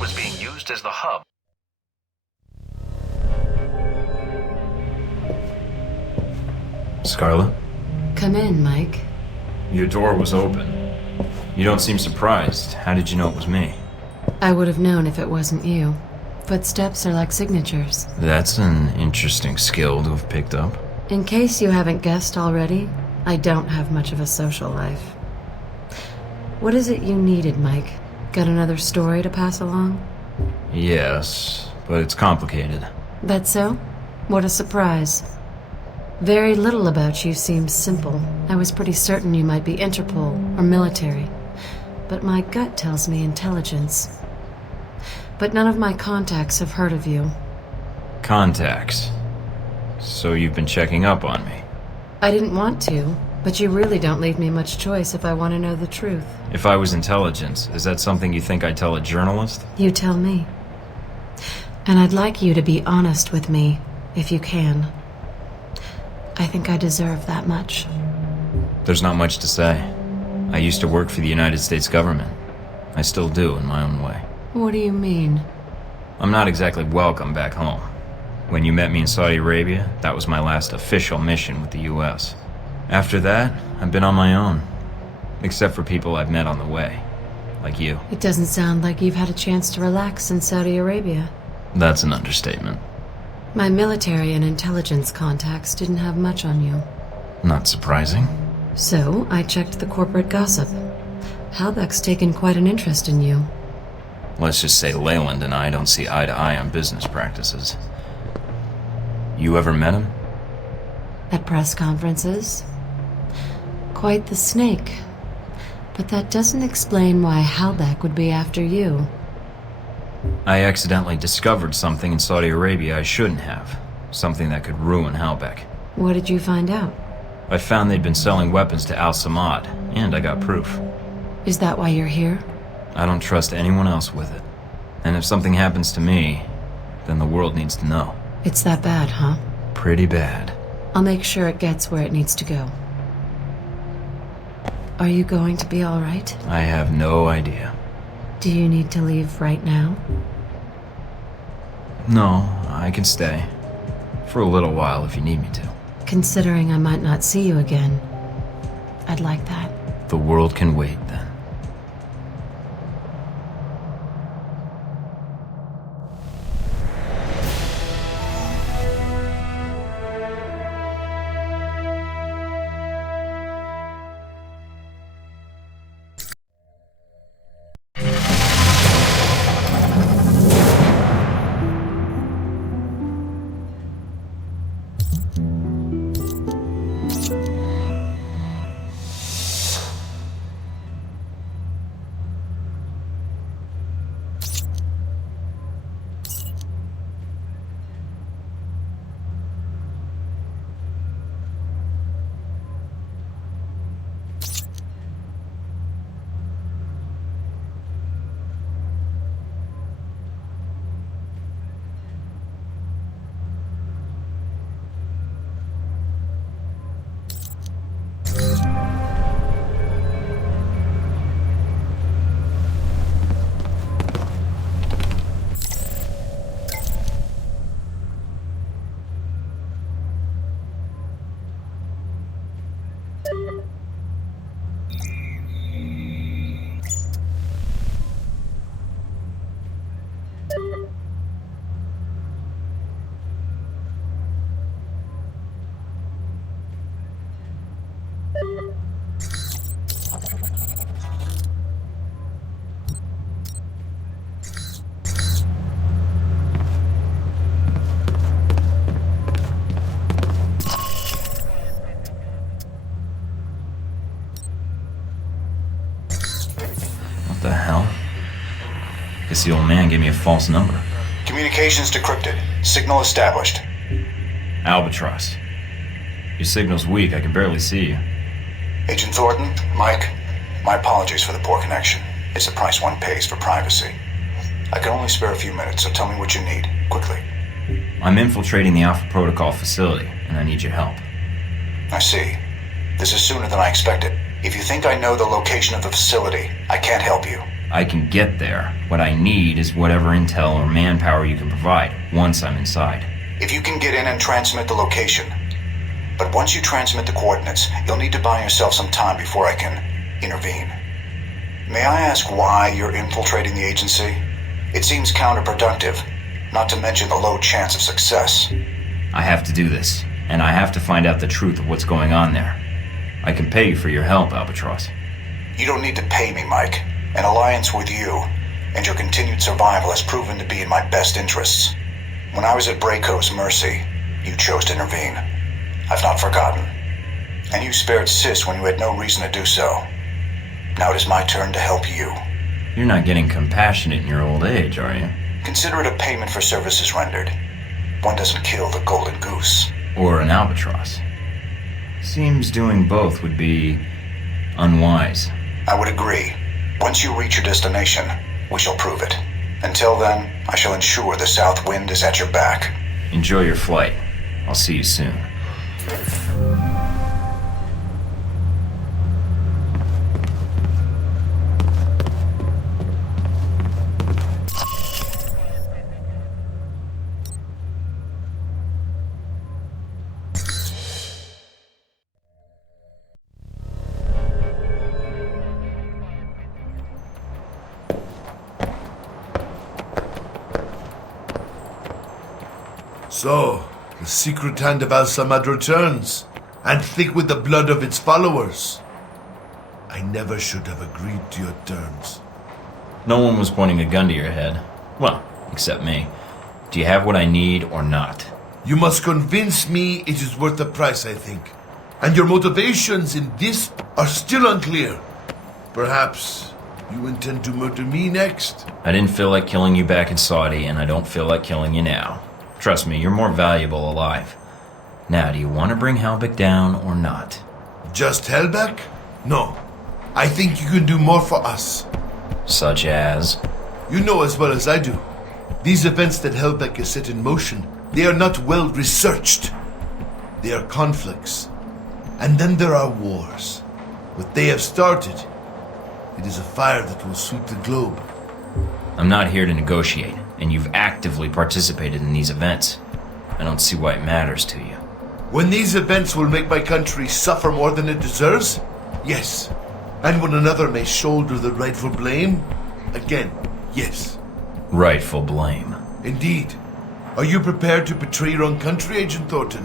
was being used as the hub. Scarlett? Come in, Mike. Your door was open. You don't seem surprised. How did you know it was me? I would have known if it wasn't you. Footsteps are like signatures. That's an interesting skill to have picked up. In case you haven't guessed already, I don't have much of a social life. What is it you needed, Mike? Got another story to pass along? Yes, but it's complicated. That's so? What a surprise. Very little about you seems simple. I was pretty certain you might be Interpol or military. But my gut tells me intelligence. But none of my contacts have heard of you. Contacts? So you've been checking up on me? I didn't want to, but you really don't leave me much choice if I want to know the truth. If I was intelligence, is that something you think I'd tell a journalist? You tell me. And I'd like you to be honest with me, if you can. I think I deserve that much. There's not much to say. I used to work for the United States government. I still do, in my own way. What do you mean? I'm not exactly welcome back home. When you met me in Saudi Arabia, that was my last official mission with the US. After that, I've been on my own. Except for people I've met on the way. Like you. It doesn't sound like you've had a chance to relax in Saudi Arabia. That's an understatement. My military and intelligence contacts didn't have much on you. Not surprising. So, I checked the corporate gossip. Halbech's taken quite an interest in you. Let's just say Leyland and I don't see eye to eye on business practices. You ever met him? At press conferences? Quite the snake. But that doesn't explain why Halbech would be after you. I accidentally discovered something in Saudi Arabia I shouldn't have. Something that could ruin Halbech. What did you find out? I found they'd been selling weapons to Al Samad, and I got proof. Is that why you're here? I don't trust anyone else with it. And if something happens to me, then the world needs to know. It's that bad, huh? Pretty bad. I'll make sure it gets where it needs to go. Are you going to be all right? I have no idea. Do you need to leave right now? No, I can stay. For a little while if you need me to. Considering I might not see you again, I'd like that. The world can wait then. What the hell? Guess the old man gave me a false number. Communications decrypted. Signal established. Albatross. Your signal's weak, I can barely see you. Agent Thornton, Mike, my apologies for the poor connection. It's the price one pays for privacy. I can only spare a few minutes, so tell me what you need, quickly. I'm infiltrating the Alpha Protocol facility, and I need your help. I see. This is sooner than I expected. If you think I know the location of the facility, I can't help you. I can get there. What I need is whatever intel or manpower you can provide once I'm inside. If you can get in and transmit the location. But once you transmit the coordinates, you'll need to buy yourself some time before I can intervene. May I ask why you're infiltrating the agency? It seems counterproductive, not to mention the low chance of success. I have to do this, and I have to find out the truth of what's going on there. I can pay you for your help, Albatross. You don't need to pay me, Mike. An alliance with you and your continued survival has proven to be in my best interests. When I was at Braco's mercy, you chose to intervene. I've not forgotten. And you spared Sis when you had no reason to do so. Now it is my turn to help you. You're not getting compassionate in your old age, are you? Consider it a payment for services rendered. One doesn't kill the golden goose. Or an albatross. Seems doing both would be unwise. I would agree. Once you reach your destination, we shall prove it. Until then, I shall ensure the south wind is at your back. Enjoy your flight. I'll see you soon. So, the secret hand of Al-Samad returns, and thick with the blood of its followers. I never should have agreed to your terms. No one was pointing a gun to your head. Well, except me. Do you have what I need or not? You must convince me it is worth the price, I think. And your motivations in this are still unclear. Perhaps you intend to murder me next? I didn't feel like killing you back in Saudi, and I don't feel like killing you now. Trust me, you're more valuable alive. Now, do you want to bring Halbech down or not? Just Halbech? No. I think you can do more for us. Such as? You know as well as I do. These events that Halbech has set in motion, they are not well researched. They are conflicts. And then there are wars. What they have started, it is a fire that will sweep the globe. I'm not here to negotiate, and you've actively participated in these events. I don't see why it matters to you. When these events will make my country suffer more than it deserves? Yes. And when another may shoulder the rightful blame? Again, yes. Rightful blame. Indeed. Are you prepared to betray your own country, Agent Thorton?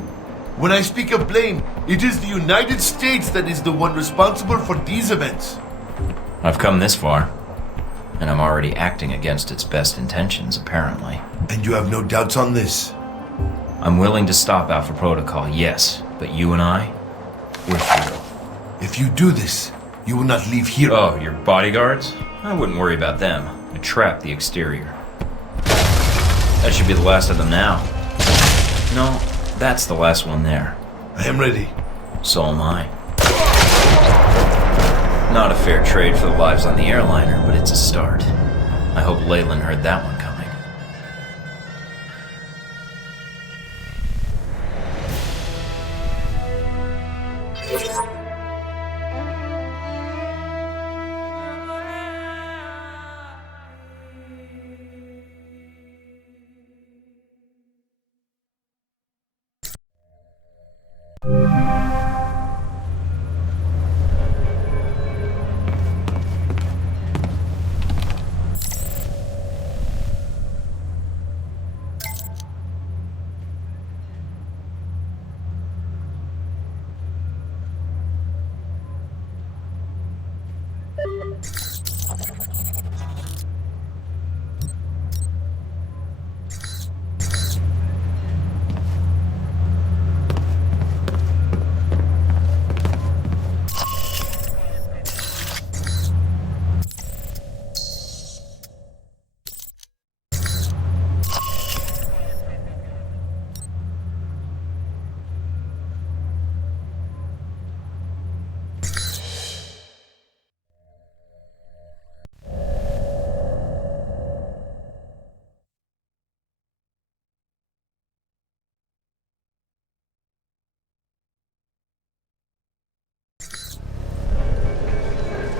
When I speak of blame, it is the United States that is the one responsible for these events. I've come this far, and I'm already acting against its best intentions, apparently. And you have no doubts on this? I'm willing to stop Alpha Protocol, yes, but you and I, we're through. If you do this, you will not leave here. Oh, your bodyguards? I wouldn't worry about them. I trapped the exterior. That should be the last of them now. No, that's the last one there. I am ready. So am I. Not a fair trade for the lives on the airliner, but it's a start. I hope Leyland heard that one coming.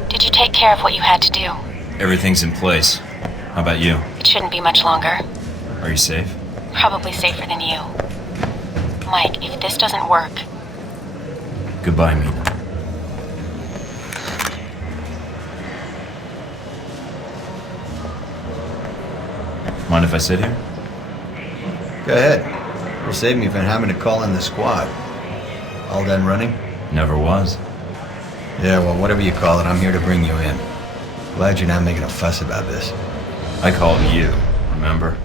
Did you take care of what you had to do? Everything's in place. How about you? It shouldn't be much longer. Are you safe? Probably safer than you. Mike, if this doesn't work... Goodbye, Mina. Mind if I sit here? Go ahead. It'll save me from having to call in the squad. All done running? Never was. Yeah, well, whatever you call it, I'm here to bring you in. Glad you're not making a fuss about this. I called you, remember?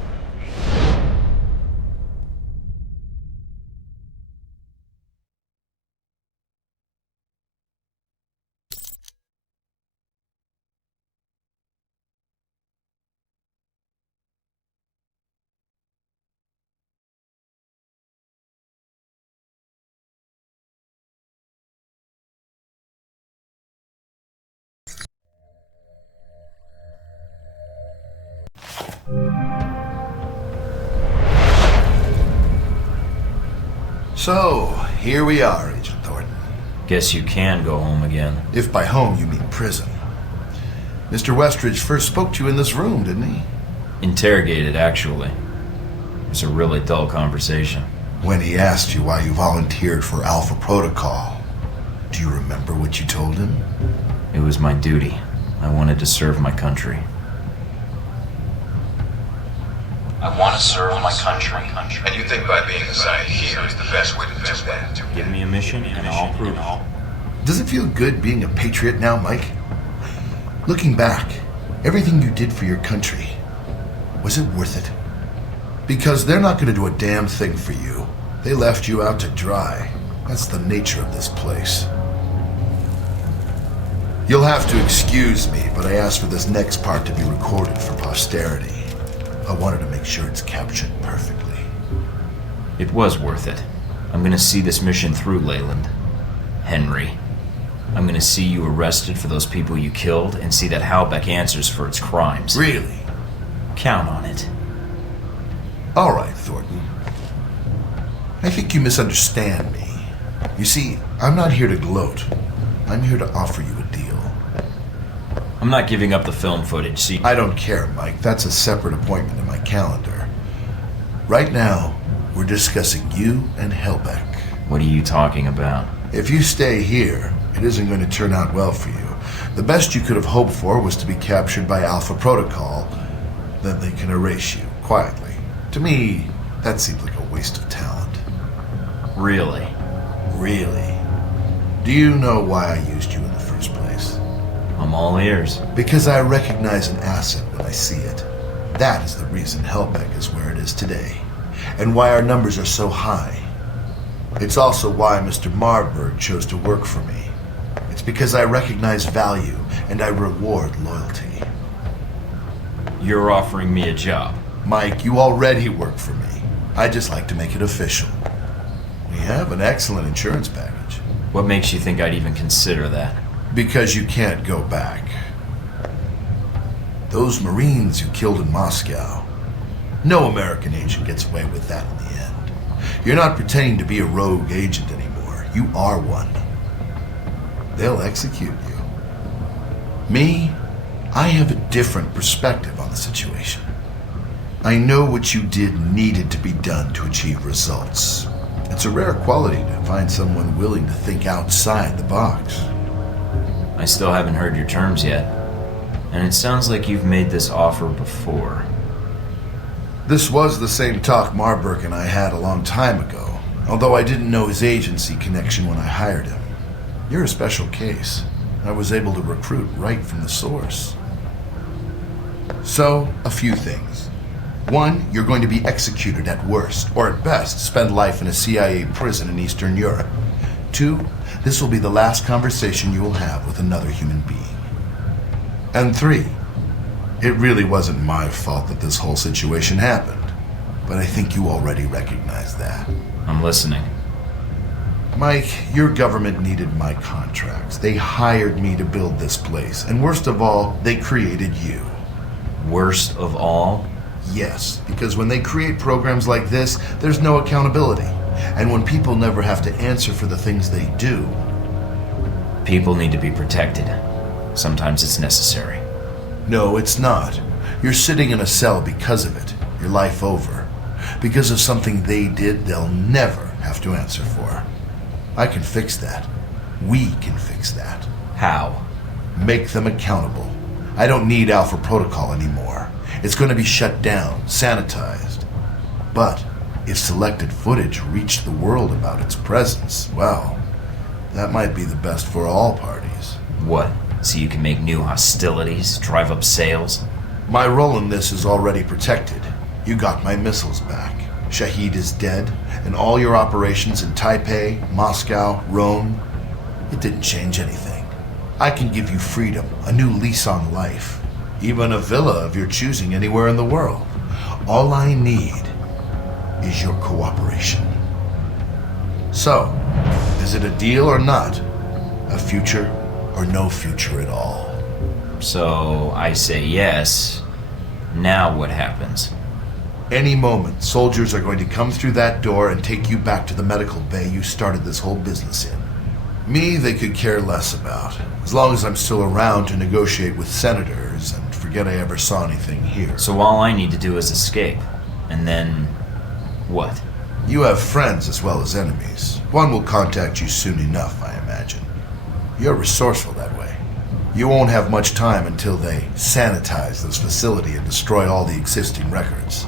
So, here we are, Agent Thorton. Guess you can go home again. If by home you mean prison. Mr. Westridge first spoke to you in this room, didn't he? Interrogated, actually. It was a really dull conversation. When he asked you why you volunteered for Alpha Protocol, do you remember what you told him? It was my duty. I wanted to serve my country. I want to serve my country. And you think by being assigned here is the best way to do that? Give me a mission and I'll prove it. Does it feel good being a patriot now, Mike? Looking back, everything you did for your country, was it worth it? Because they're not going to do a damn thing for you. They left you out to dry. That's the nature of this place. You'll have to excuse me, but I asked for this next part to be recorded for posterity. I wanted to make sure it's captured perfectly. It was worth it. I'm gonna see this mission through, Leyland. Henry. I'm gonna see you arrested for those people you killed and see that Halbech answers for its crimes. Really? Count on it. All right, Thornton. I think you misunderstand me. You see, I'm not here to gloat. I'm here to offer you a deal. I'm not giving up the film footage, see? I don't care, Mike. That's a separate appointment in my calendar. Right now, we're discussing you and Halbech. What are you talking about? If you stay here, it isn't going to turn out well for you. The best you could have hoped for was to be captured by Alpha Protocol. Then they can erase you, quietly. To me, that seems like a waste of talent. Really? Really? Do you know why I used you in the first place? I'm all ears. Because I recognize an asset when I see it. That is the reason Halbech is where it is today, and why our numbers are so high. It's also why Mr. Marburg chose to work for me. It's because I recognize value, and I reward loyalty. You're offering me a job. Mike, you already work for me. I just like to make it official. We have an excellent insurance package. What makes you think I'd even consider that? Because you can't go back. Those Marines you killed in Moscow, no American agent gets away with that in the end. You're not pretending to be a rogue agent anymore. You are one. They'll execute you. Me, I have a different perspective on the situation. I know what you did needed to be done to achieve results. It's a rare quality to find someone willing to think outside the box. I still haven't heard your terms yet. And it sounds like you've made this offer before. This was the same talk Marburg and I had a long time ago, although I didn't know his agency connection when I hired him. You're a special case. I was able to recruit right from the source. So, a few things. One, you're going to be executed at worst, or at best, spend life in a CIA prison in Eastern Europe. Two, this will be the last conversation you will have with another human being. And three, it really wasn't my fault that this whole situation happened, but I think you already recognize that. I'm listening. Mike, your government needed my contracts. They hired me to build this place, and worst of all, they created you. Worst of all? Yes, because when they create programs like this, there's no accountability. And when people never have to answer for the things they do... People need to be protected. Sometimes it's necessary. No, it's not. You're sitting in a cell because of it. Your life over. Because of something they did, they'll never have to answer for. I can fix that. We can fix that. How? Make them accountable. I don't need Alpha Protocol anymore. It's going to be shut down, sanitized. But if selected footage reached the world about its presence, well, that might be the best for all parties. What? So you can make new hostilities, drive up sales? My role in this is already protected. You got my missiles back. Shahid is dead, and all your operations in Taipei, Moscow, Rome, it didn't change anything. I can give you freedom, a new lease on life, even a villa of your choosing anywhere in the world. All I need is your cooperation. So, is it a deal or not? A future or no future at all? So, I say yes. Now what happens? Any moment, soldiers are going to come through that door and take you back to the medical bay you started this whole business in. Me, they could care less about, as long as I'm still around to negotiate with senators and forget I ever saw anything here. So all I need to do is escape. And then... what? You have friends as well as enemies. One will contact you soon enough, I imagine. You're resourceful that way. You won't have much time until they sanitize this facility and destroy all the existing records.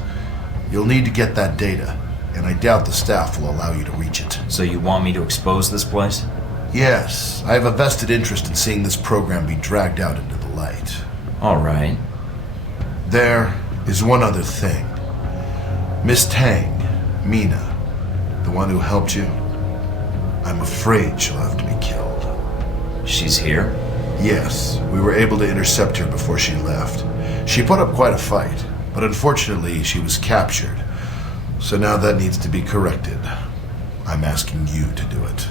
You'll need to get that data, and I doubt the staff will allow you to reach it. So you want me to expose this place? Yes, I have a vested interest in seeing this program be dragged out into the light. All right. There is one other thing. Miss Tang, Mina, the one who helped you, I'm afraid she'll have to be killed. She's here? Yes, we were able to intercept her before she left. She put up quite a fight, but unfortunately she was captured. So now that needs to be corrected. I'm asking you to do it.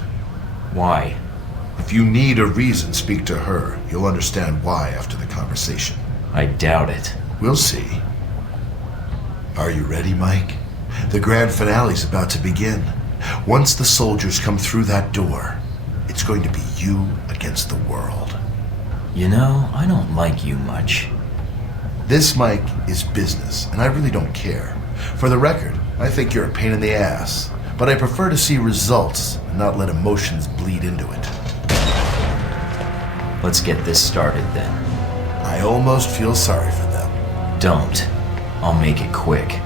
Why? If you need a reason, speak to her. You'll understand why after the conversation. I doubt it. We'll see. Are you ready, Mike? The grand finale's about to begin. Once the soldiers come through that door, it's going to be you against the world. You know, I don't like you much. This, Mike, is business, and I really don't care. For the record, I think you're a pain in the ass, but I prefer to see results and not let emotions bleed into it. Let's get this started then. I almost feel sorry for them. Don't. I'll make it quick.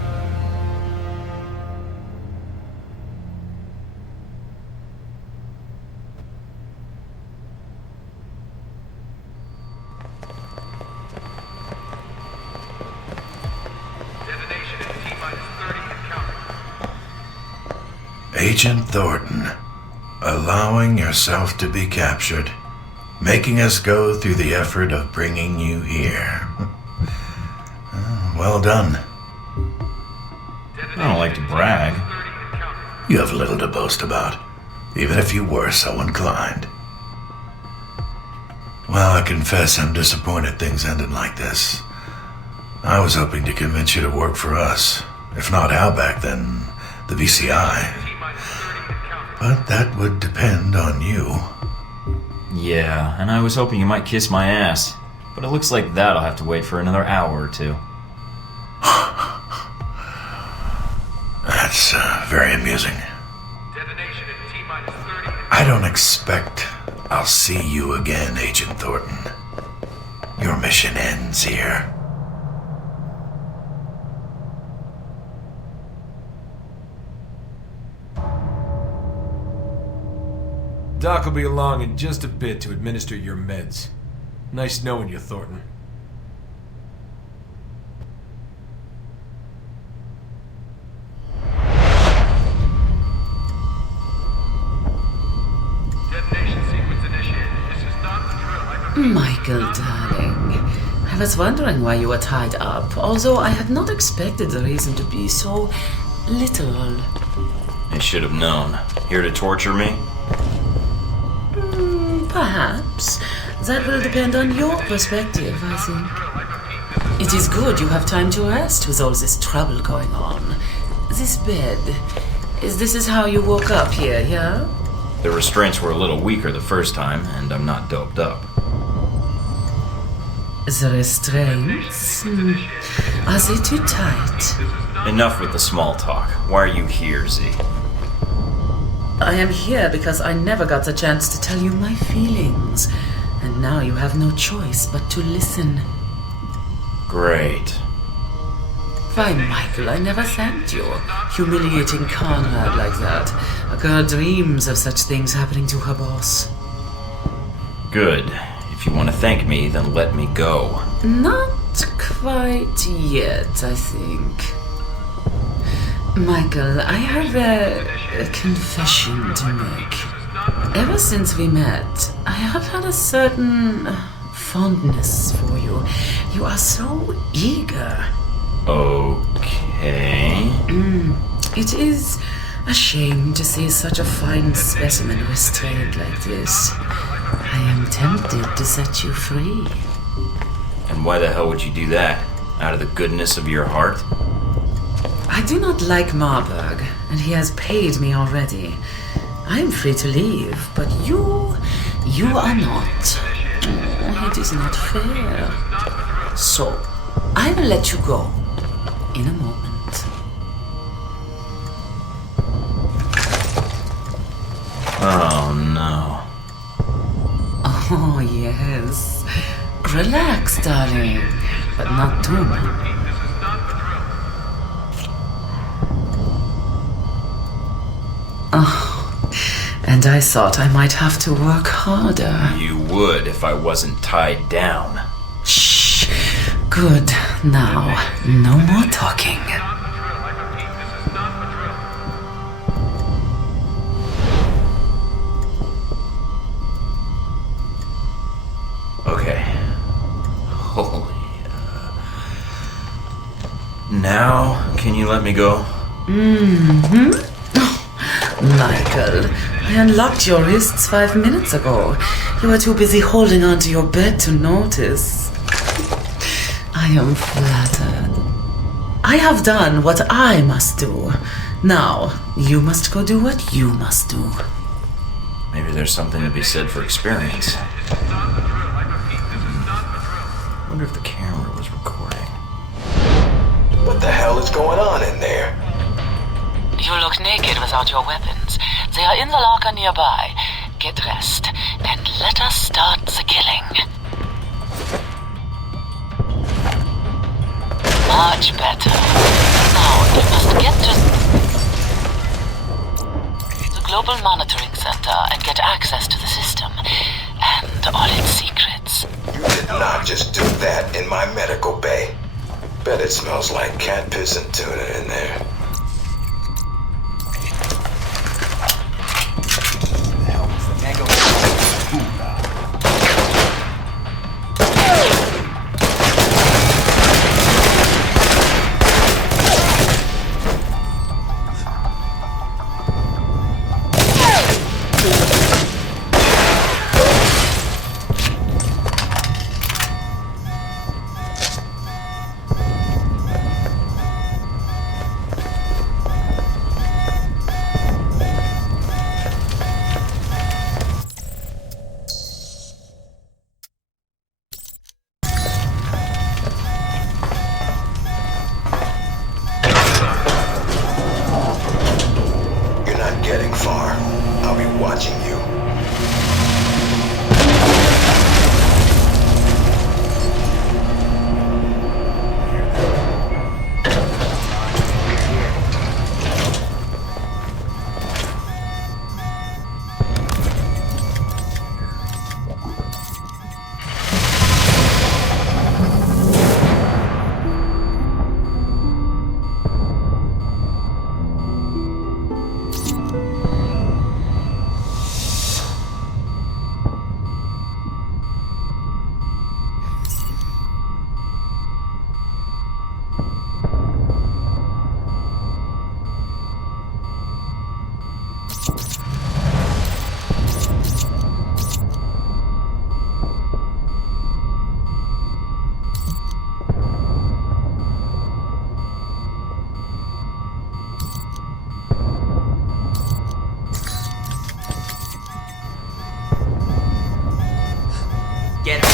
Agent Thornton, allowing yourself to be captured, making us go through the effort of bringing you here. Well done. I don't like to brag. You have little to boast about, even if you were so inclined. Well, I confess I'm disappointed things ended like this. I was hoping to convince you to work for us. If not Halbech, then the VCI. But that would depend on you. Yeah, and I was hoping you might kiss my ass. But it looks like that'll have to wait for another hour or two. That's very amusing. I don't expect I'll see you again, Agent Thornton. Your mission ends here. Doc will be along in just a bit to administer your meds. Nice knowing you, Thornton. Detonation sequence initiated. This is not the drill. Michael, darling. I was wondering why you were tied up, although I had not expected the reason to be so literal. I should have known. Here to torture me? Perhaps. That will depend on your perspective, I think. It is good you have time to rest with all this trouble going on. This bed. This is how you woke up here, yeah? The restraints were a little weaker the first time, and I'm not doped up. The restraints? Are they too tight? Enough with the small talk. Why are you here, Z? I am here because I never got the chance to tell you my feelings. And now you have no choice but to listen. Great. Why, Michael, I never thanked you. Humiliating Conrad like that. A girl dreams of such things happening to her boss. Good. If you want to thank me, then let me go. Not quite yet, I think. Michael, I have a confession to make. Ever since we met, I have had a certain fondness for you. You are so eager. Okay. It is a shame to see such a fine specimen restrained like this. I am tempted to set you free. And why the hell would you do that? Out of the goodness of your heart? I do not like Marburg, and he has paid me already. I am free to leave, but you are not. It is not fair. So, I will let you go in a moment. Oh no. Oh, yes. Relax, darling, but not too much. Oh, and I thought I might have to work harder. You would if I wasn't tied down. Shh. Good. Now, no more talking. Okay. Holy. Now, can you let me go? Michael, I unlocked your wrists 5 minutes ago. You were too busy holding onto your bed to notice. I am flattered. I have done what I must do. Now, you must go do what you must do. Maybe there's something to be said for experience. Wonder if the camera was recording. What the hell is going on in there? You look naked without your weapons. They are in the locker nearby. Get dressed, and let us start the killing. Much better. Now you must get to the Global Monitoring Center and get access to the system and all its secrets. You did not just do that in my medical bay. Bet it smells like cat piss and tuna in there. Getting far. I'll be watching you. Get him.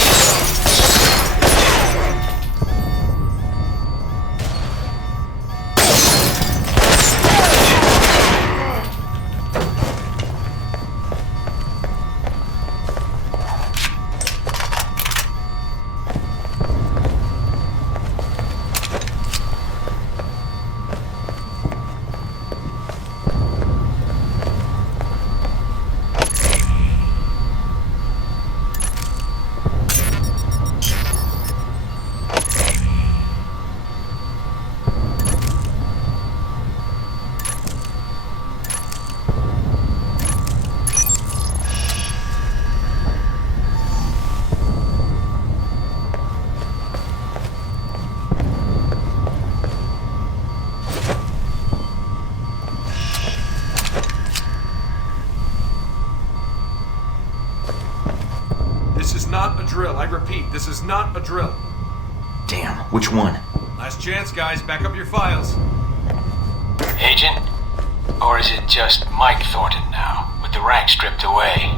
drill. I repeat, this is not a drill. Damn, which one? Last chance, guys. Back up your files. Agent? Or is it just Mike Thornton now, with the rank stripped away?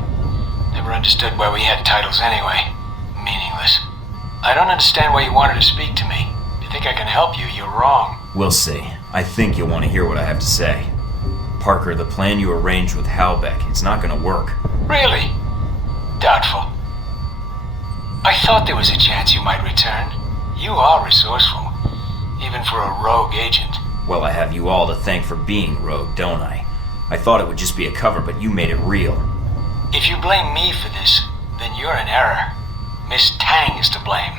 Never understood why we had titles anyway. Meaningless. I don't understand why you wanted to speak to me. If you think I can help you, you're wrong. We'll see. I think you'll want to hear what I have to say. Parker, the plan you arranged with Halbech, it's not gonna work. Really? Doubtful. I thought there was a chance you might return. You are resourceful, even for a rogue agent. Well, I have you all to thank for being rogue, don't I? I thought it would just be a cover, but you made it real. If you blame me for this, then you're in error. Miss Tang is to blame.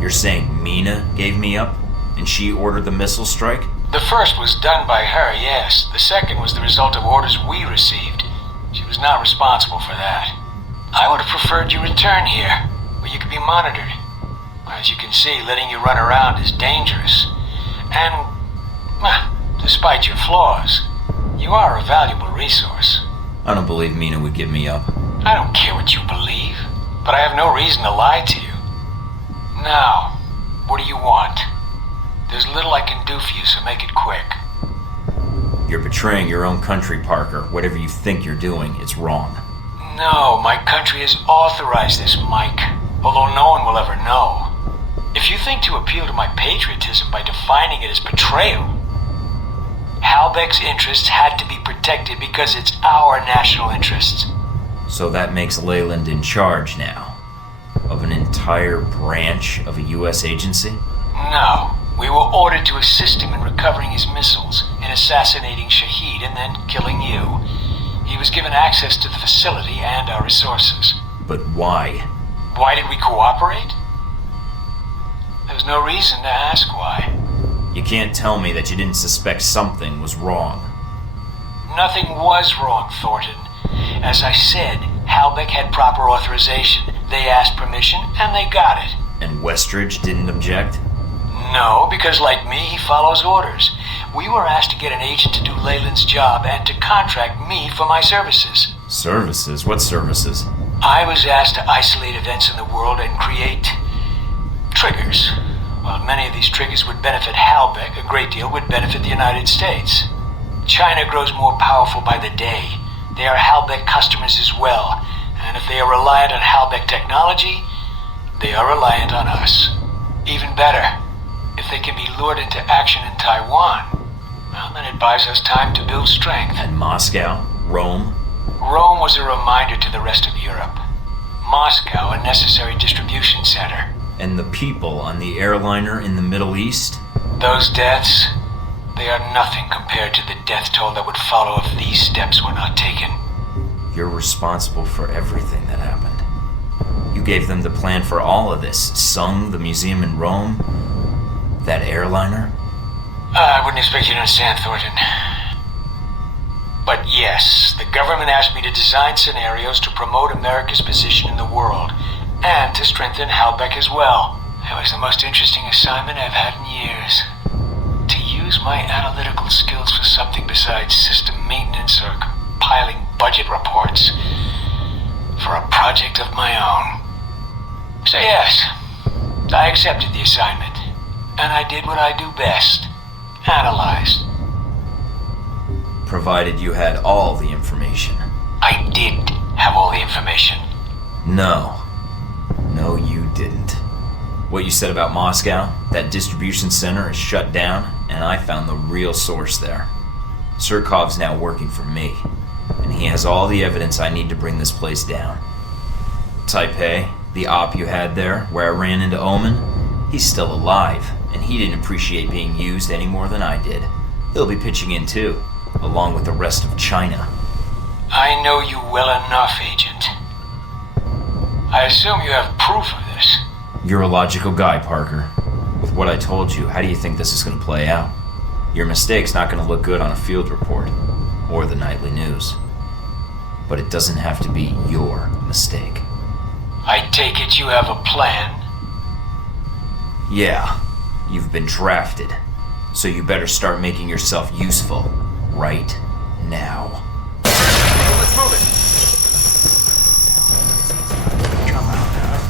You're saying Mina gave me up? And she ordered the missile strike? The first was done by her, yes. The second was the result of orders we received. She was not responsible for that. I would have preferred you return here, where you could be monitored. As you can see, letting you run around is dangerous. And, despite your flaws, you are a valuable resource. I don't believe Mina would give me up. I don't care what you believe, but I have no reason to lie to you. Now, what do you want? There's little I can do for you, so make it quick. You're betraying your own country, Parker. Whatever you think you're doing, it's wrong. No, my country has authorized this, Mike, although no one will ever know. If you think to appeal to my patriotism by defining it as betrayal, Halbech's interests had to be protected because it's our national interests. So that makes Leyland in charge now? Of an entire branch of a U.S. agency? No. We were ordered to assist him in recovering his missiles, in assassinating Shahid, and then killing you. He was given access to the facility and our resources. But why? Why did we cooperate? There was no reason to ask why. You can't tell me that you didn't suspect something was wrong. Nothing was wrong, Thornton. As I said, Halbech had proper authorization. They asked permission, and they got it. And Westridge didn't object? No, because like me, he follows orders. We were asked to get an agent to do Leyland's job and to contract me for my services. Services? What services? I was asked to isolate events in the world and create triggers. While many of these triggers would benefit Halbech, a great deal would benefit the United States. China grows more powerful by the day. They are Halbech customers as well, and if they are reliant on Halbech technology, they are reliant on us. Even better, if they can be lured into action in Taiwan, well, then it buys us time to build strength. And Moscow? Rome? Rome was a reminder to the rest of Europe. Moscow, a necessary distribution center. And the people on the airliner in the Middle East? Those deaths, they are nothing compared to the death toll that would follow if these steps were not taken. You're responsible for everything that happened. You gave them the plan for all of this. Sung, the museum in Rome, that airliner? I wouldn't expect you to understand, Thornton. But yes, the government asked me to design scenarios to promote America's position in the world, and to strengthen Halbech as well. It was the most interesting assignment I've had in years. To use my analytical skills for something besides system maintenance or compiling budget reports. For a project of my own. So yes, I accepted the assignment. And I did what I do best. Analyzed. Provided you had all the information. I did have all the information. No. No, you didn't. What you said about Moscow, that distribution center is shut down, and I found the real source there. Surkov's now working for me, and he has all the evidence I need to bring this place down. Taipei, the op you had there, where I ran into Omen, he's still alive, and he didn't appreciate being used any more than I did. He'll be pitching in too, along with the rest of China. I know you well enough, Agent. I assume you have proof of this. You're a logical guy, Parker. With what I told you, how do you think this is going to play out? Your mistake's not going to look good on a field report, or the nightly news. But it doesn't have to be your mistake. I take it you have a plan? Yeah, you've been drafted. So you better start making yourself useful right now. Let's move it! Come on now.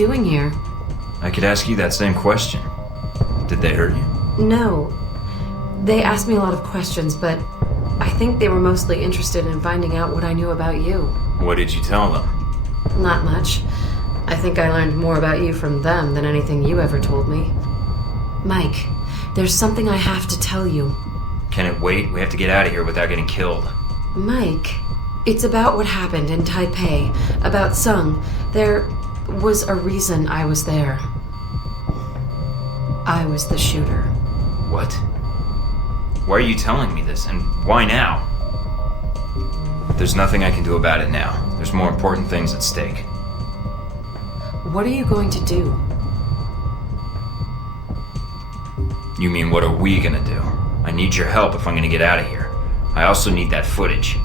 doing here? I could ask you that same question. Did they hurt you? No. They asked me a lot of questions, but I think they were mostly interested in finding out what I knew about you. What did you tell them? Not much. I think I learned more about you from them than anything you ever told me. Mike, there's something I have to tell you. Can it wait? We have to get out of here without getting killed. Mike, it's about what happened in Taipei, about Sung. There was a reason I was there. I was the shooter. What? Why are you telling me this, and why now? There's nothing I can do about it now. There's more important things at stake. What are you going to do? You mean, what are we gonna do? I need your help if I'm gonna get out of here. I also need that footage.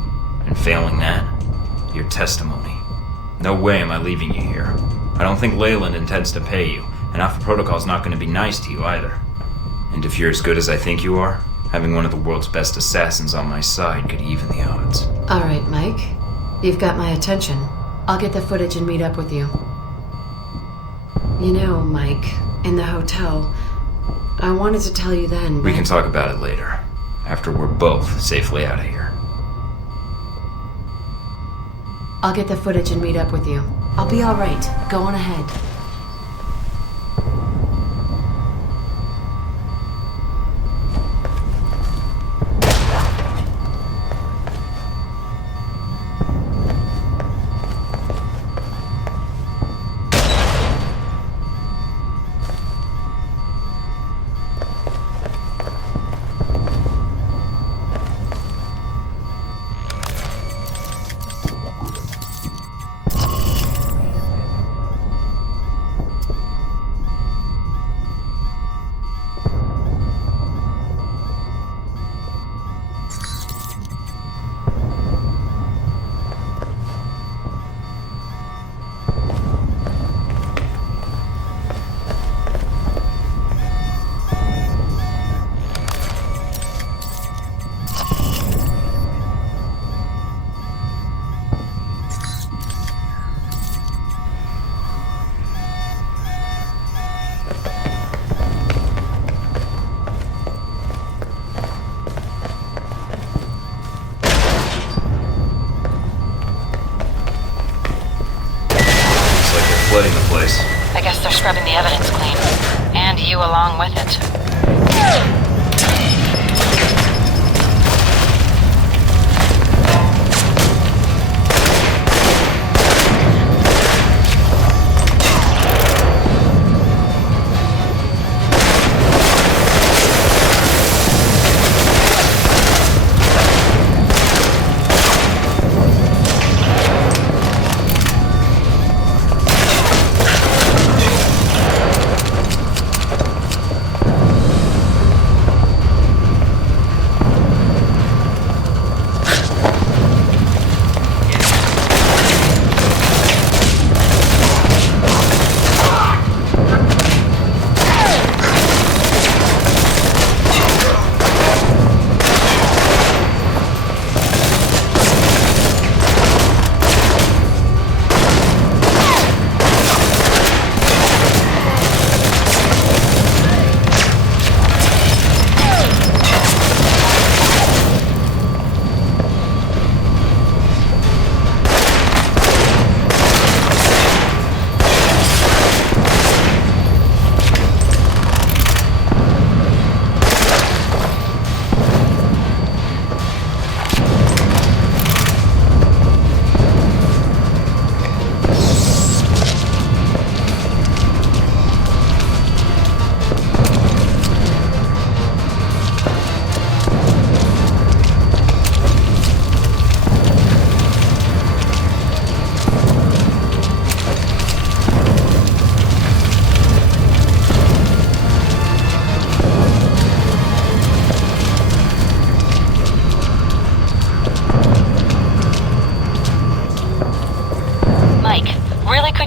And failing that, your testimony. No way am I leaving you here. I don't think Leyland intends to pay you, and Alpha Protocol's not gonna be nice to you either. And if you're as good as I think you are, having one of the world's best assassins on my side could even the odds. All right, Mike. You've got my attention. I'll get the footage and meet up with you. You know, Mike, in the hotel, I wanted to tell you then, but... We can talk about it later, after we're both safely out of here. I'll get the footage and meet up with you. I'll be all right. Go on ahead. Flooding the place. I guess they're scrubbing the evidence clean. And you along with it.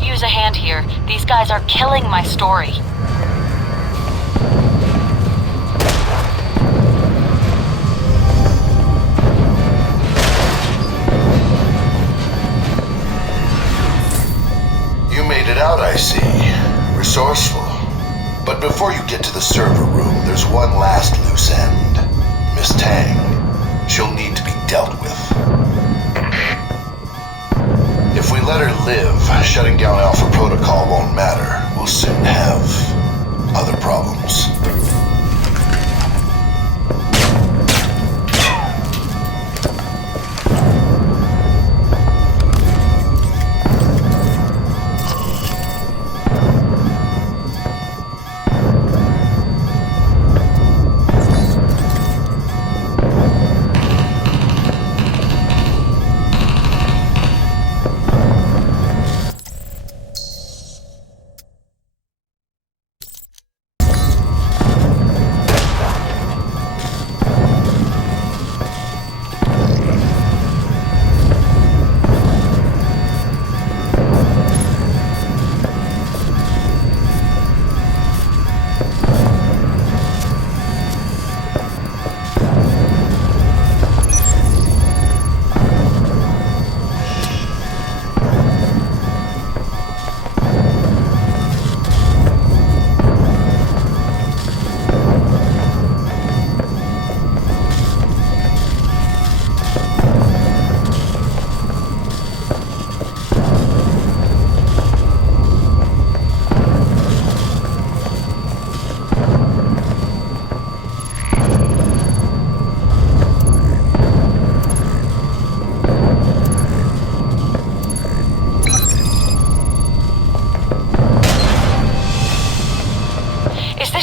Use a hand here. These guys are killing my story. You made it out, I see. But before you get to the server room, there's one last loose end. Miss Tang. She'll need to be dealt with. If we let her live, shutting down Alpha Protocol won't matter. We'll soon have other problems.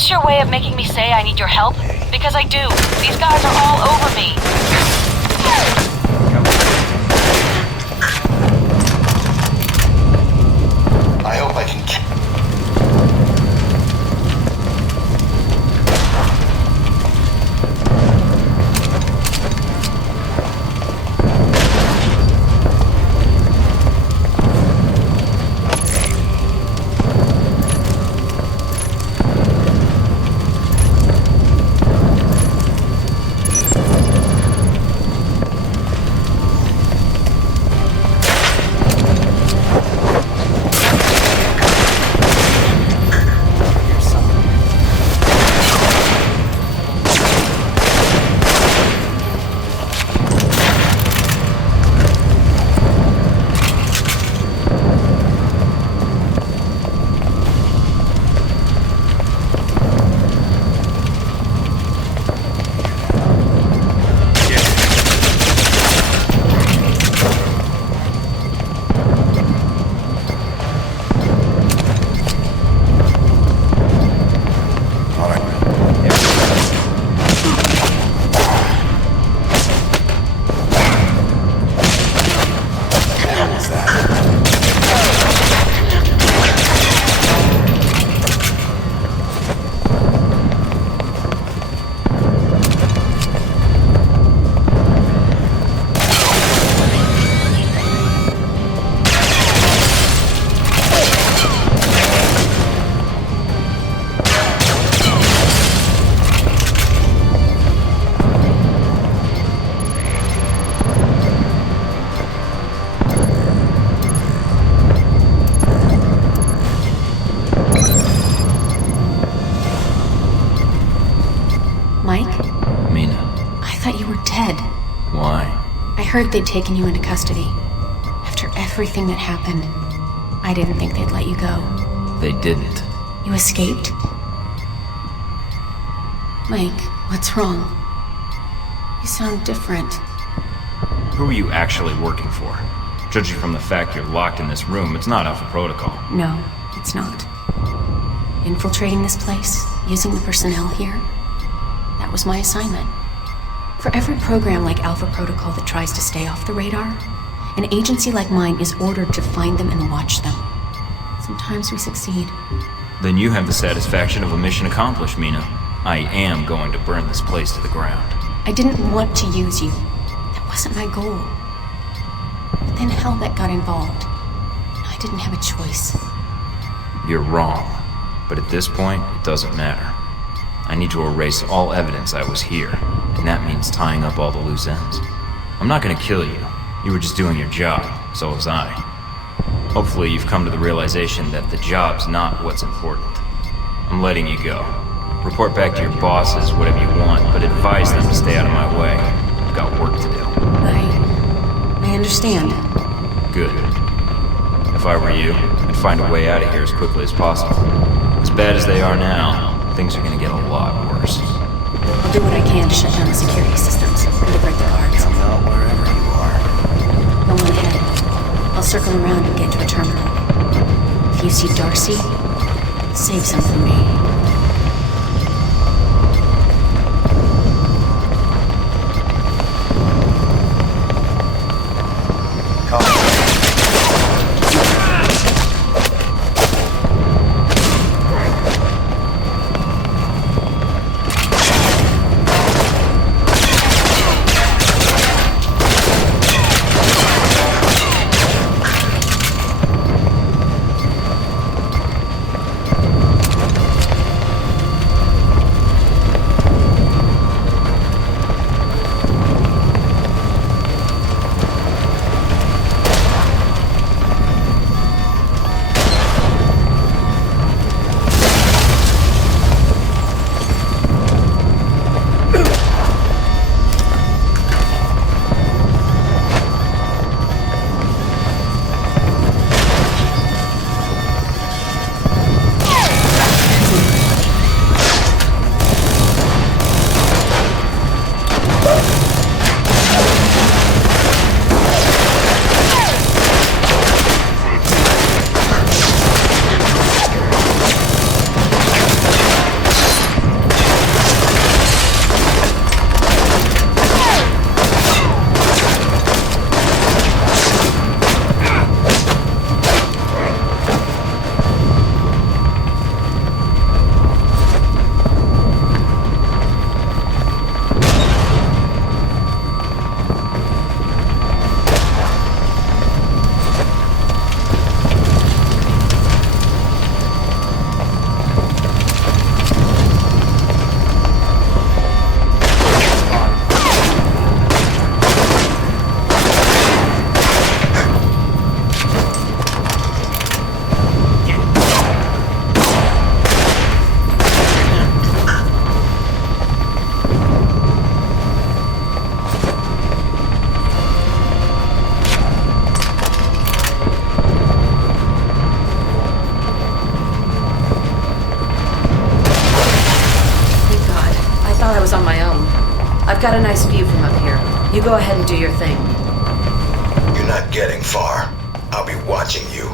Your way of making me say I need your help? Because I do. These guys are all over me. I hope I can... I heard they'd taken you into custody. After everything that happened, I didn't think they'd let you go. They didn't. You escaped? Mike, what's wrong? You sound different. Who are you actually working for? Judging from the fact you're locked in this room, it's not Alpha Protocol. No, it's not. Infiltrating this place, using the personnel here, that was my assignment. For every program like Alpha Protocol that tries to stay off the radar, an agency like mine is ordered to find them and watch them. Sometimes we succeed. Then you have the satisfaction of a mission accomplished, Mina. I am going to burn this place to the ground. I didn't want to use you. That wasn't my goal. But then Halbech got involved. I didn't have a choice. You're wrong. But at this point, it doesn't matter. I need to erase all evidence I was here, and that means tying up all the loose ends. I'm not gonna kill you. You were just doing your job, so was I. Hopefully you've come to the realization that the job's not what's important. I'm letting you go. Report back to your bosses, whatever you want, but advise them to stay out of my way. I've got work to do. I understand. Good. If I were you, I'd find a way out of here as quickly as possible. As bad as they are now, things are gonna get a lot worse. I'll do what I can to shut down the security systems and divert the guards. Come out wherever you are. Go on ahead. I'll circle around and get to the terminal. If you see Darcy, save some for me. Got a nice view from up here. You go ahead and do your thing. You're not getting far. I'll be watching you.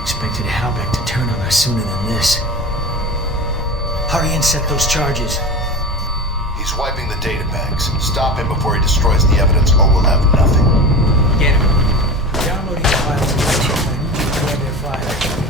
Expected Halbech to turn on us sooner than this. Hurry and set those charges. He's wiping the data banks. Stop him before he destroys the evidence, or we'll have nothing. Get him. Downloading the files. I need you to clear their file.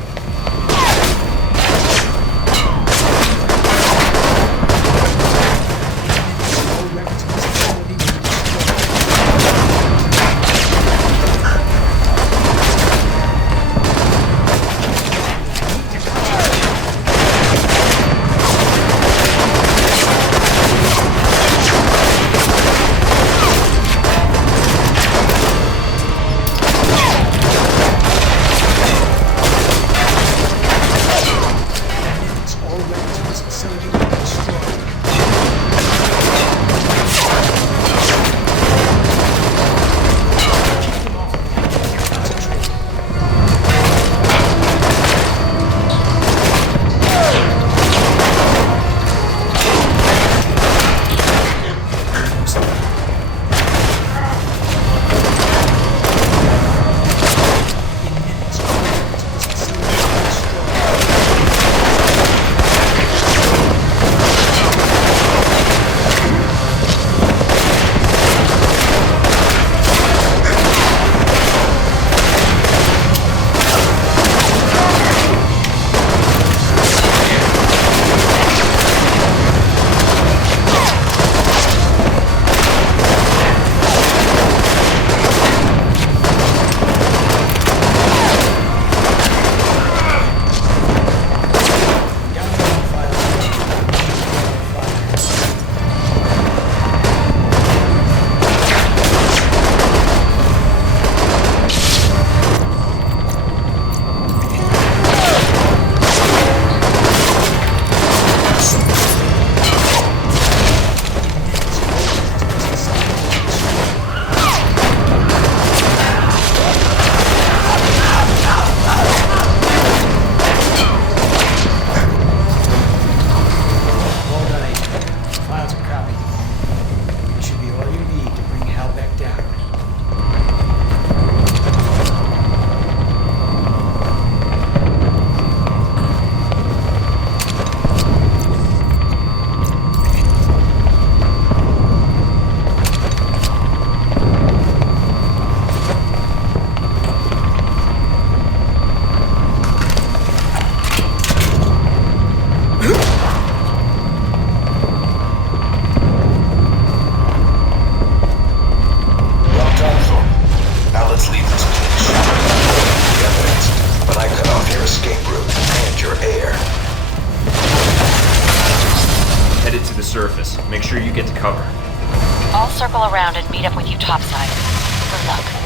I'll circle around and meet up with you topside. Good luck.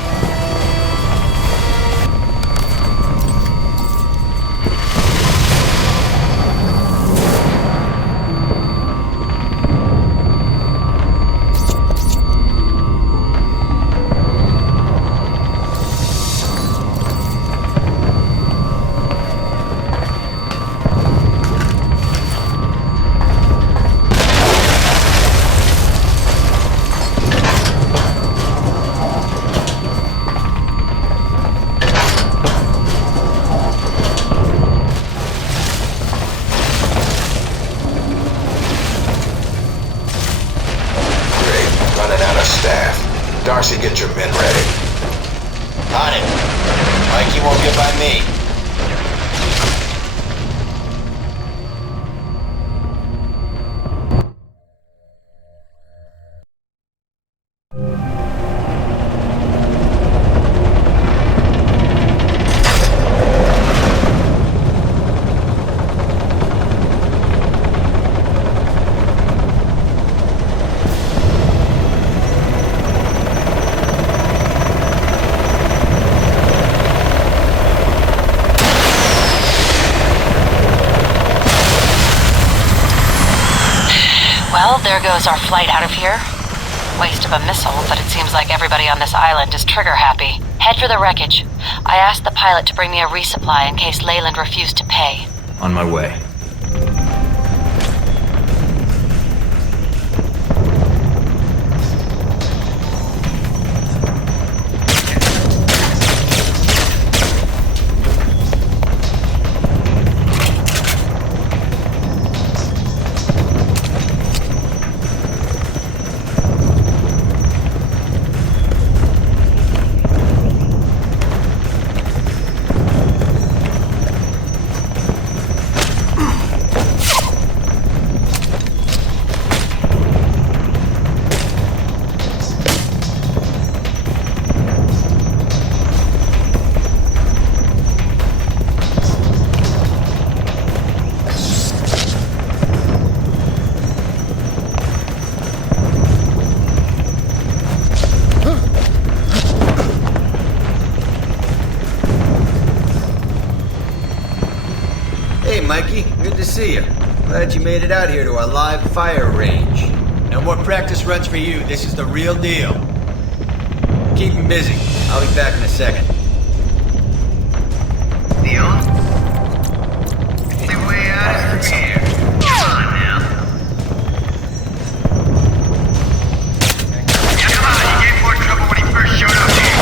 Darcy, get your men ready. On it. Mikey won't get by me. Well, there goes our flight out of here. Waste of a missile, but it seems like everybody on this island is trigger happy. Head for the wreckage. I asked the pilot to bring me a resupply in case Leyland refused to pay. On my way. Mikey. Good to see you. Glad you made it out here to our live fire range. No more practice runs for you. This is the real deal. Keep him busy. I'll be back in a second. Leon? The way out is here. Come on now. Yeah, come on. He gave more trouble when he first showed up here.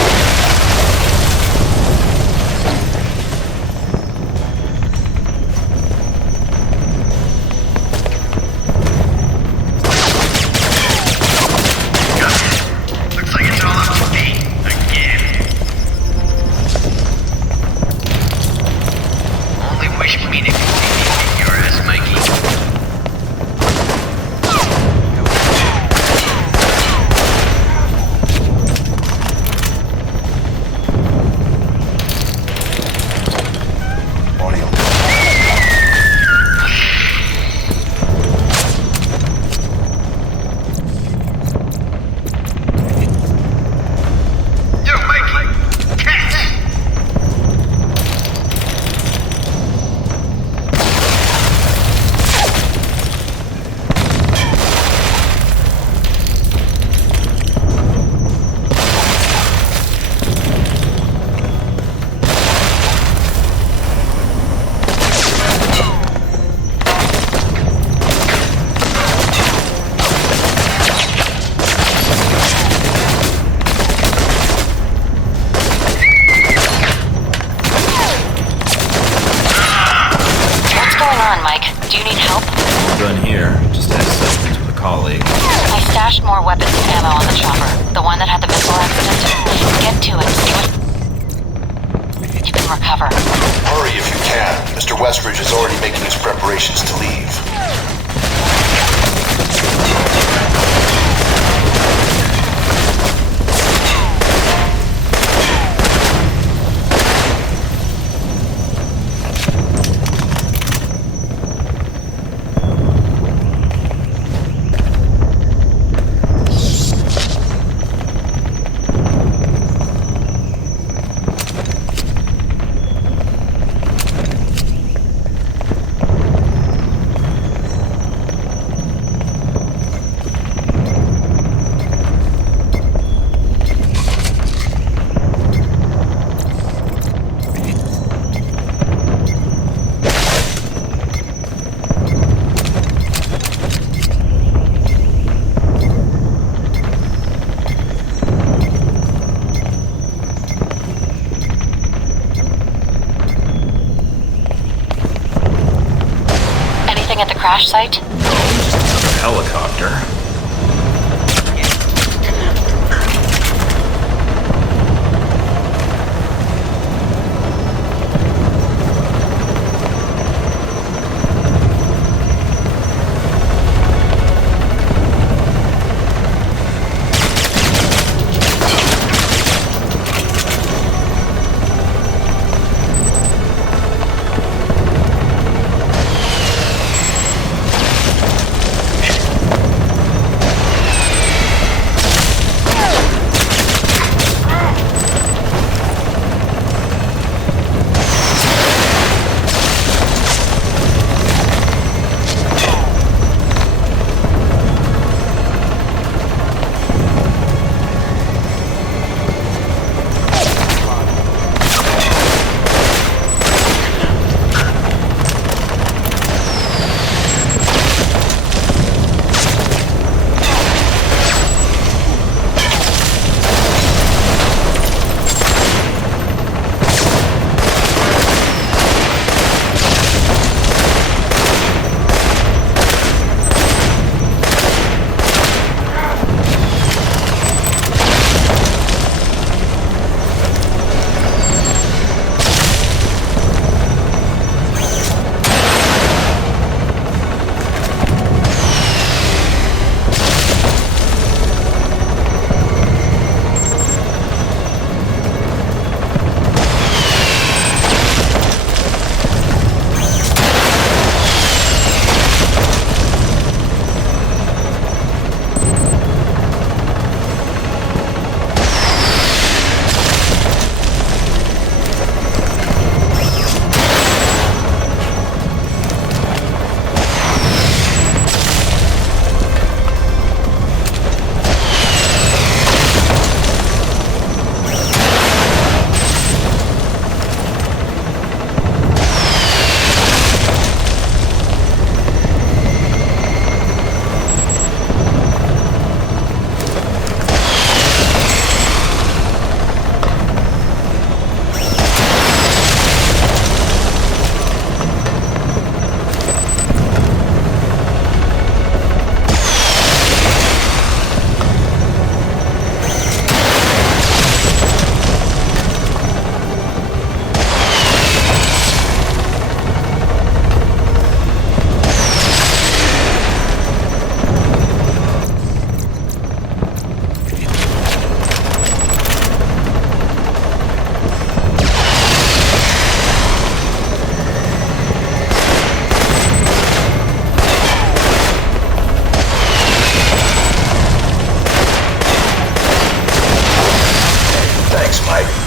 crash site? No, just another helicopter.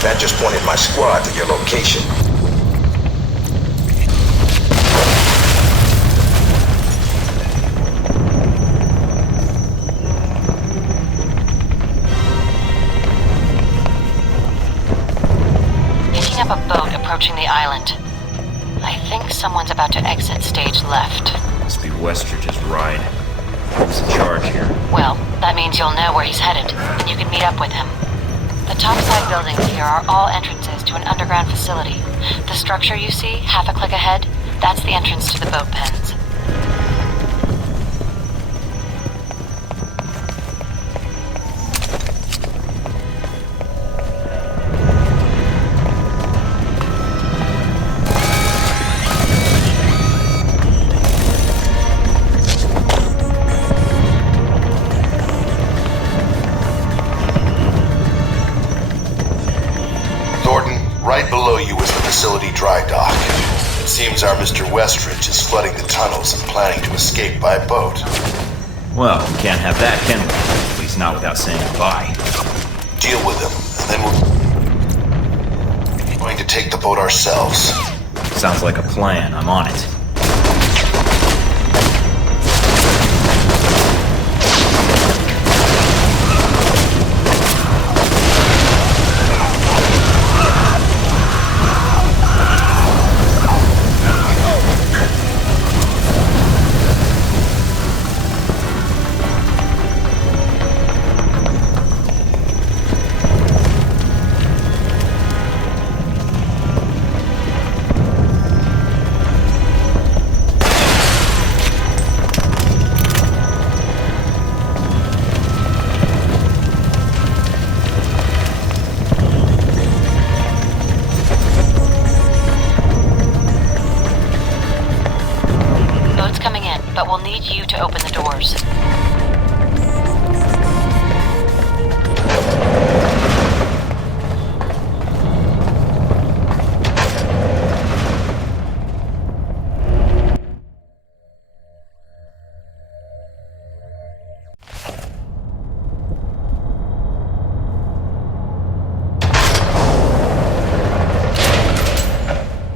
That just pointed my squad to your location. Picking up a boat approaching the island. I think someone's about to exit stage left. Must be Westridge's ride. Who's in charge here? Well, that means you'll know where he's headed, and you can meet up with him. The topside buildings here are all entrances to an underground facility. The structure you see, half a click ahead, that's the entrance to the boat pens. Right below you is the facility dry dock. It seems our Mr. Westridge is flooding the tunnels and planning to escape by boat. Well, we can't have that, can we? At least not without saying goodbye. Deal with him, and then we're going to take the boat ourselves. Sounds like a plan. I'm on it.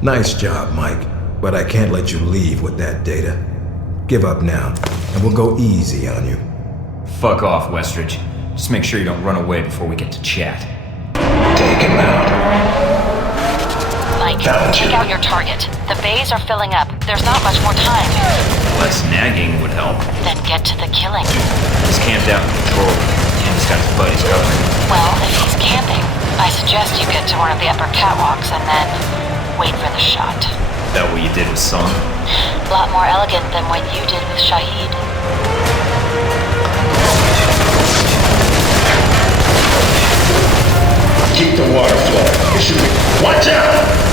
Nice job, Mike, but I can't let you leave with that data. Give up now, and we'll go easy on you. Fuck off, Westridge. Just make sure you don't run away before we get to chat. Take him out. Mike, take out your target. The bays are filling up. There's not much more time. Less nagging would help. Then get to the killing. He's camped out in the control room, and he's got his buddies covered. Well, if he's camping, I suggest you get to one of the upper catwalks and then wait for the shot. That what you did with Son? A lot more elegant than what you did with Shahid. Keep the water flowing. Watch out!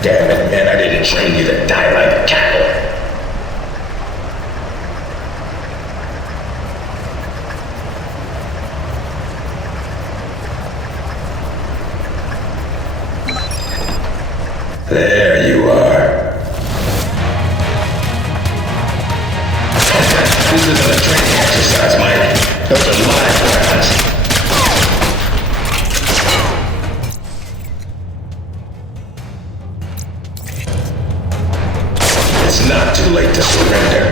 Damn it, man, I didn't train you to die like cattle. There you are. This isn't a training exercise, Mike. Those are live weapons. It's not too late to surrender.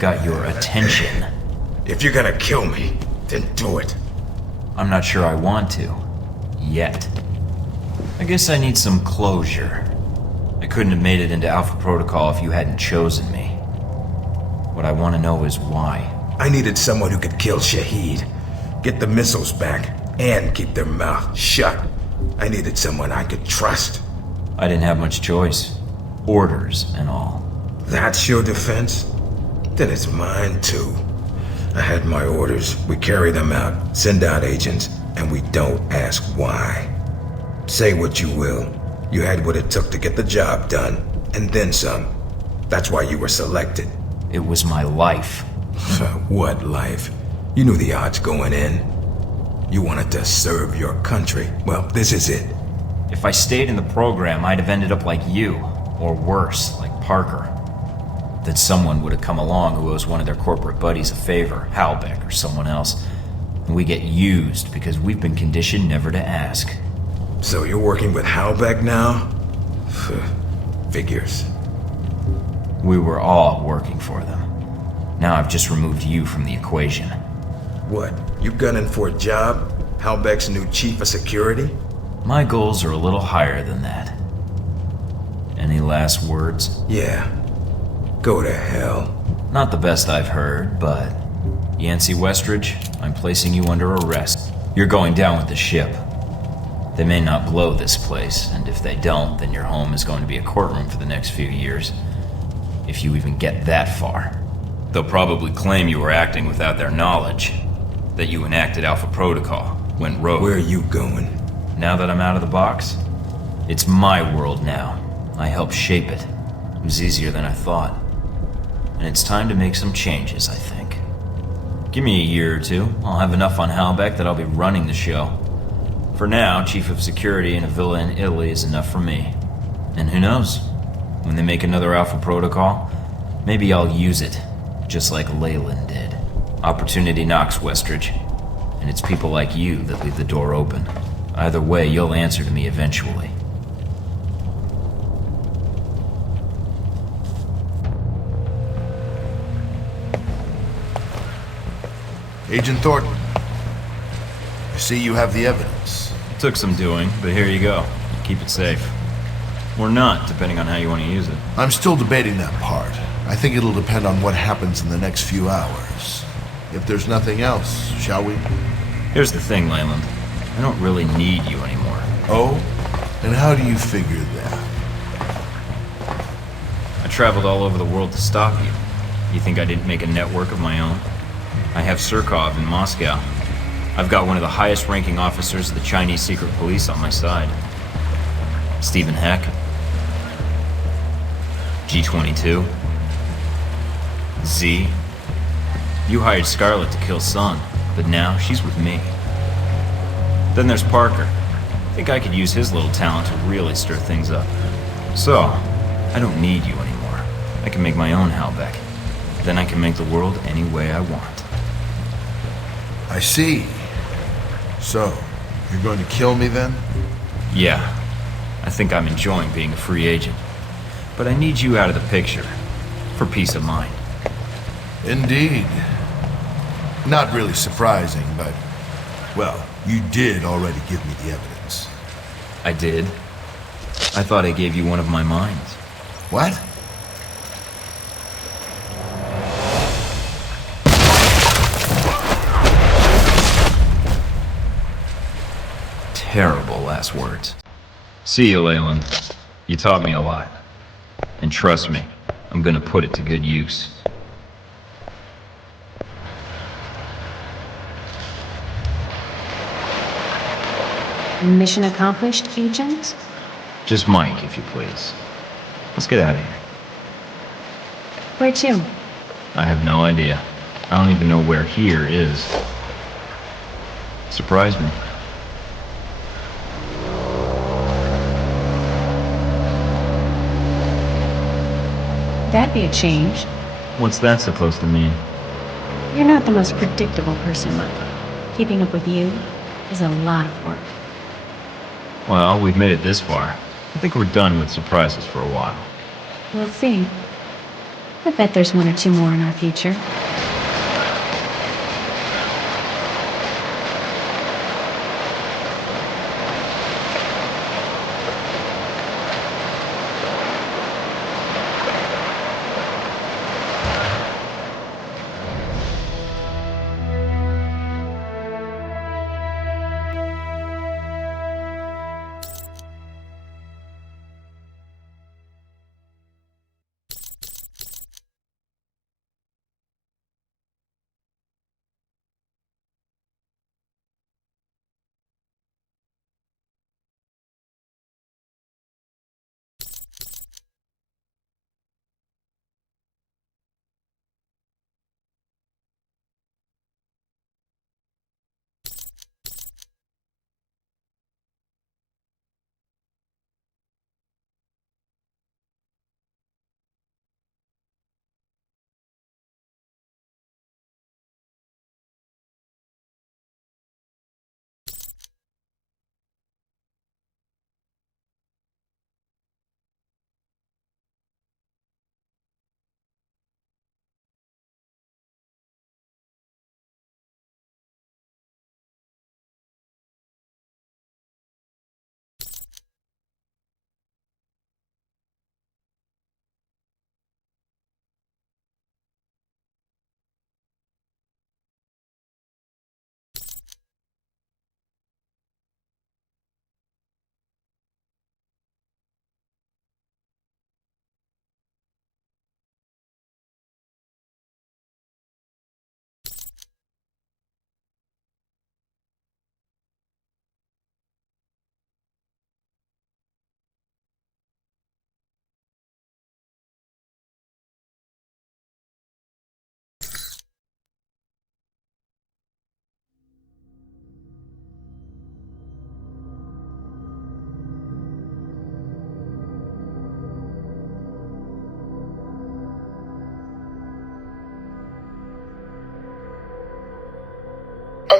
Got your attention. If you're gonna kill me, then do it. I'm not sure I want to. Yet. I guess I need some closure. I couldn't have made it into Alpha Protocol if you hadn't chosen me. What I want to know is why. I needed someone who could kill Shahid, get the missiles back, and keep their mouth shut. I needed someone I could trust. I didn't have much choice. Orders and all. That's your defense? Then it's mine too. I had my orders. We carry them out, send out agents, and we don't ask why. Say what you will. You had what it took to get the job done, and then some. That's why you were selected. It was my life. What life? You knew the odds going in. You wanted to serve your country. Well, this is it. If I stayed in the program, I'd have ended up like you, or worse, like Parker. That someone would have come along who owes one of their corporate buddies a favor, Halbech or someone else, and we get used because we've been conditioned never to ask. So you're working with Halbech now? Figures. We were all working for them. Now I've just removed you from the equation. What, you gunning for a job? Halbech's new chief of security? My goals are a little higher than that. Any last words? Yeah. Go to hell. Not the best I've heard, but... Yancey Westridge, I'm placing you under arrest. You're going down with the ship. They may not blow this place, and if they don't, then your home is going to be a courtroom for the next few years. If you even get that far. They'll probably claim you were acting without their knowledge. That you enacted Alpha Protocol, went rogue. Where are you going? Now that I'm out of the box, it's my world now. I helped shape it. It was easier than I thought. and it's time to make some changes, I think. Give me a year or two, I'll have enough on Halbech that I'll be running the show. For now, Chief of Security in a villa in Italy is enough for me. And who knows? When they make another Alpha Protocol, maybe I'll use it, just like Leyland did. Opportunity knocks, Westridge. And it's people like you that leave the door open. Either way, you'll answer to me eventually. Agent Thorton, I see you have the evidence. It took some doing, but here you go. Keep it safe. Or not, depending on how you want to use it. I'm still debating that part. I think it'll depend on what happens in the next few hours. If there's nothing else, shall we? Here's the thing, Leyland. I don't really need you anymore. Oh? And how do you figure that? I traveled all over the world to stop you. You think I didn't make a network of my own? I have Surkov in Moscow. I've got one of the highest-ranking officers of the Chinese secret police on my side. Stephen Heck. G-22. Z. You hired Scarlet to kill Sun, but now she's with me. Then there's Parker. I think I could use his little talent to really stir things up. So, I don't need you anymore. I can make my own Halbech. Then I can make the world any way I want. I see. So, you're going to kill me then? Yeah. I think I'm enjoying being a free agent. But I need you out of the picture. For peace of mind. Indeed. Not really surprising, but... well, you did already give me the evidence. I did? I thought I gave you one of my minds. What? Terrible last words. See you, Leyland. You taught me a lot. And trust me, I'm gonna put it to good use. Mission accomplished, Agent? Just Mike, if you please. Let's get out of here. Where to? I have no idea. I don't even know where here is. Surprise me. That'd be a change. What's that supposed to mean? You're not the most predictable person, Mike. Keeping up with you is a lot of work. Well, we've made it this far. I think we're done with surprises for a while. We'll see. I bet there's one or two more in our future.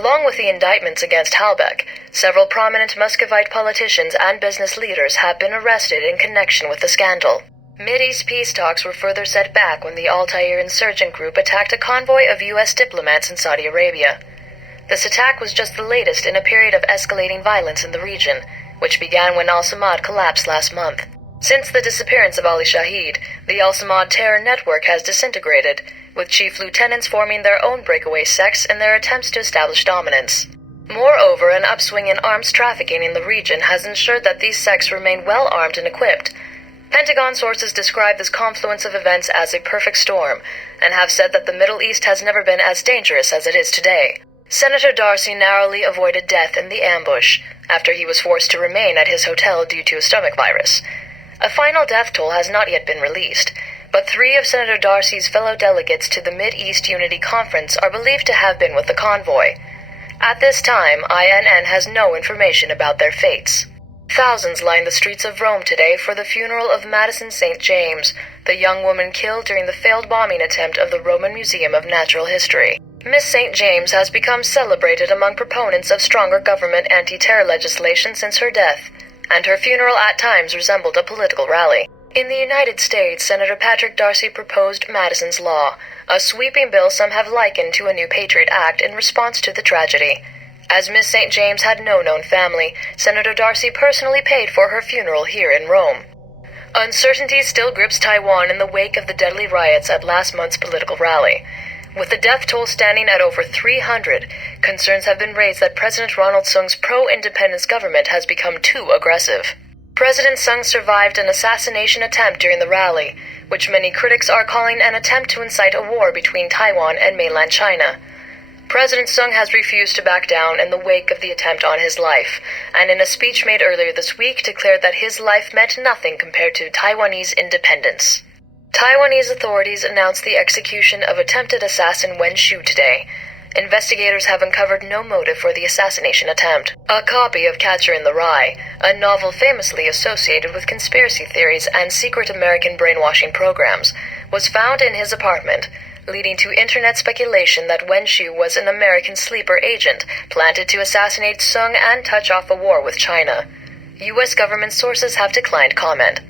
Along with the indictments against Halbech, several prominent Muscovite politicians and business leaders have been arrested in connection with the scandal. Mideast peace talks were further set back when the Altair insurgent group attacked a convoy of U.S. diplomats in Saudi Arabia. This attack was just the latest in a period of escalating violence in the region, which began when Al-Samad collapsed last month. Since the disappearance of Ali Shahid, the Al-Samad terror network has disintegrated, with chief lieutenants forming their own breakaway sects in their attempts to establish dominance. Moreover, an upswing in arms trafficking in the region has ensured that these sects remain well armed and equipped. Pentagon sources describe this confluence of events as a perfect storm, and have said that the Middle East has never been as dangerous as it is today. Senator Darcy narrowly avoided death in the ambush, after he was forced to remain at his hotel due to a stomach virus. A final death toll has not yet been released, but 3 of Senator Darcy's fellow delegates to the Mid-East Unity Conference are believed to have been with the convoy. At this time, INN has no information about their fates. Thousands lined the streets of Rome today for the funeral of Madison St. James, the young woman killed during the failed bombing attempt of the Roman Museum of Natural History. Miss St. James has become celebrated among proponents of stronger government anti-terror legislation since her death, and her funeral at times resembled a political rally. In the United States, Senator Patrick Darcy proposed Madison's Law, a sweeping bill some have likened to a new Patriot Act in response to the tragedy. As Miss St. James had no known family, Senator Darcy personally paid for her funeral here in Rome. Uncertainty still grips Taiwan in the wake of the deadly riots at last month's political rally. With the death toll standing at over 300, concerns have been raised that President Ronald Sung's pro-independence government has become too aggressive. President Sung survived an assassination attempt during the rally, which many critics are calling an attempt to incite a war between Taiwan and mainland China. President Sung has refused to back down in the wake of the attempt on his life, and in a speech made earlier this week declared that his life meant nothing compared to Taiwanese independence. Taiwanese authorities announced the execution of attempted assassin Wen Shu today. Investigators have uncovered no motive for the assassination attempt. A copy of Catcher in the Rye, a novel famously associated with conspiracy theories and secret American brainwashing programs, was found in his apartment, leading to internet speculation that Wen Shu was an American sleeper agent planted to assassinate Sung and touch off a war with China. U.S. government sources have declined comment.